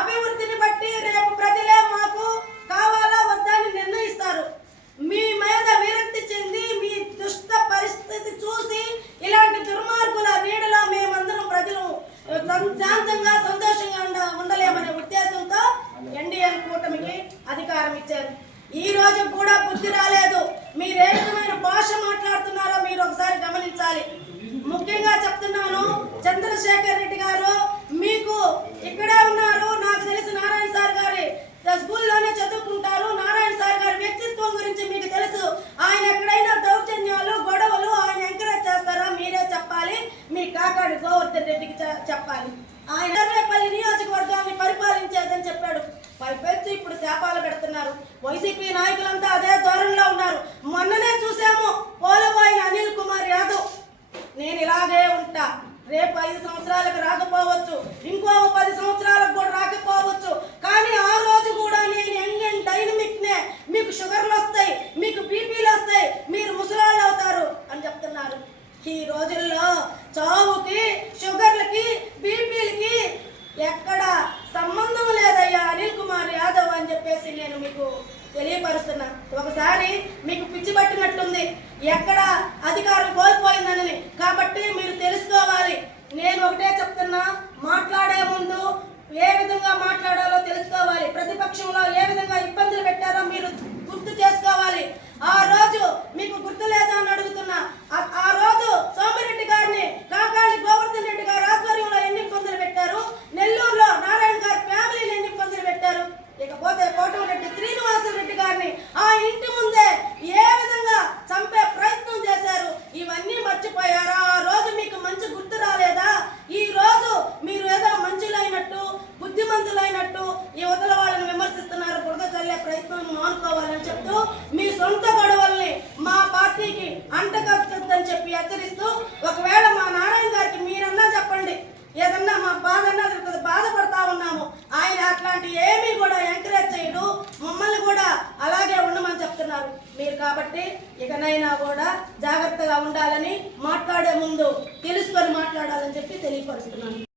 అభివృద్ధిని బట్టి రేపు ప్రజలే మాకు కావాలి. కాకాడు గోవర్ధన్ రెడ్డికి చెప్పాలి. ఆయన పల్లి నియోజకవర్గాన్ని పరిపాలించేదని చెప్పాడు. పైపెత్తి ఇప్పుడు శాపాలు పెడుతున్నారు వైసీపీ నాయకులంతా అదే ధోరణిలో ఉన్నారు. మొన్ననే చూసాము పోలబోయిన అనిల్ కుమార్ యాదవ్. నేను ఇలాగే ఉంటా. రేపు ఐదు సంవత్సరాలకు రాకపోవచ్చు ఇంకో పది సంవత్సరాలకు కూడా రాకపోవచ్చు కానీ ఆ రోజు కూడా నేను యంగ్ అండ్ డైనమిక్ నే మీకు షుగర్లు వస్తాయి మీకు బీపీలు వస్తాయి మీరు ముసలాళ్ళు అవుతారు అని చెప్తున్నారు ఈ రోజుల్లో చావుకి షుగర్లకి బీపీలకి ఎక్కడ సంబంధం లేదయ్యా అనిల్ కుమార్ యాదవ్ అని చెప్పేసి నేను మీకు తెలియపరుస్తున్నా కానీ మీకు పిచ్చి పట్టినట్టుంది. ఎక్కడ అధికారం కోల్పోయిందని కాబట్టి మీరు తెలుసుకోవాలి. నేను ఒకటే చెప్తున్నా మాట్లాడే ముందు ఏ విధంగా మాట్లాడాలో తెలుసుకోవాలి ప్రతిపక్షంలో ఏ విధంగా ఇబ్బందులు పెట్టారో మీరు గుర్తు చేసుకోవాలి ఆ రోజు మీకు గుర్తు లేదా అని అడుగుతున్నా ఆ- ఆ రోజు సోమిరెడ్డి గారిని కాకాళి గోవర్ధన్ రెడ్డి గారి ఆధ్వర్యంలో ఎన్ని ఇబ్బందులు పెట్టారు నెల్లూరులో నారాయణ గారి ఫ్యామిలీని ఎన్ని ఇబ్బందులు పెట్టారు ఇకపోతే కోటమిరెడ్డి శ్రీనివాసులు ఆ ఇంటి ముందే ఏ విధంగా చంపే ప్రయత్నం చేశారు? ఇవన్నీ మర్చిపోయారా? ఆ రోజు మీకు మంచి గుర్తు రాలేదా? ఈ రోజు మీరు ఏదో మంచులైనట్టు బుద్ధిమంతులైనట్టు యువతల వాళ్ళని విమర్శిస్తున్నారు. బురద చల్లే ప్రయత్నం మానుకోవాలని చెప్తూ మీ సొంత గొడవల్ని మా పార్టీకి అంటగట్టొద్దని చెప్పి హెచ్చరిస్తూ ఒకవేళ మా నారాయణ గారికి మీరన్నా చెప్పండి. ఏదన్నా మా బాధ అన్నా బాధపడతా ఉన్నాము. ఆయన అట్లాంటి ఏమీ కూడా ఎంకరేజ్ చేయడు. మమ్మల్ని మీరు కాబట్టి ఇకనైనా కూడా జాగ్రత్తగా ఉండాలని మాట్లాడే ముందు తెలుసుకొని మాట్లాడాలని చెప్పి తెలియపరుస్తున్నాను.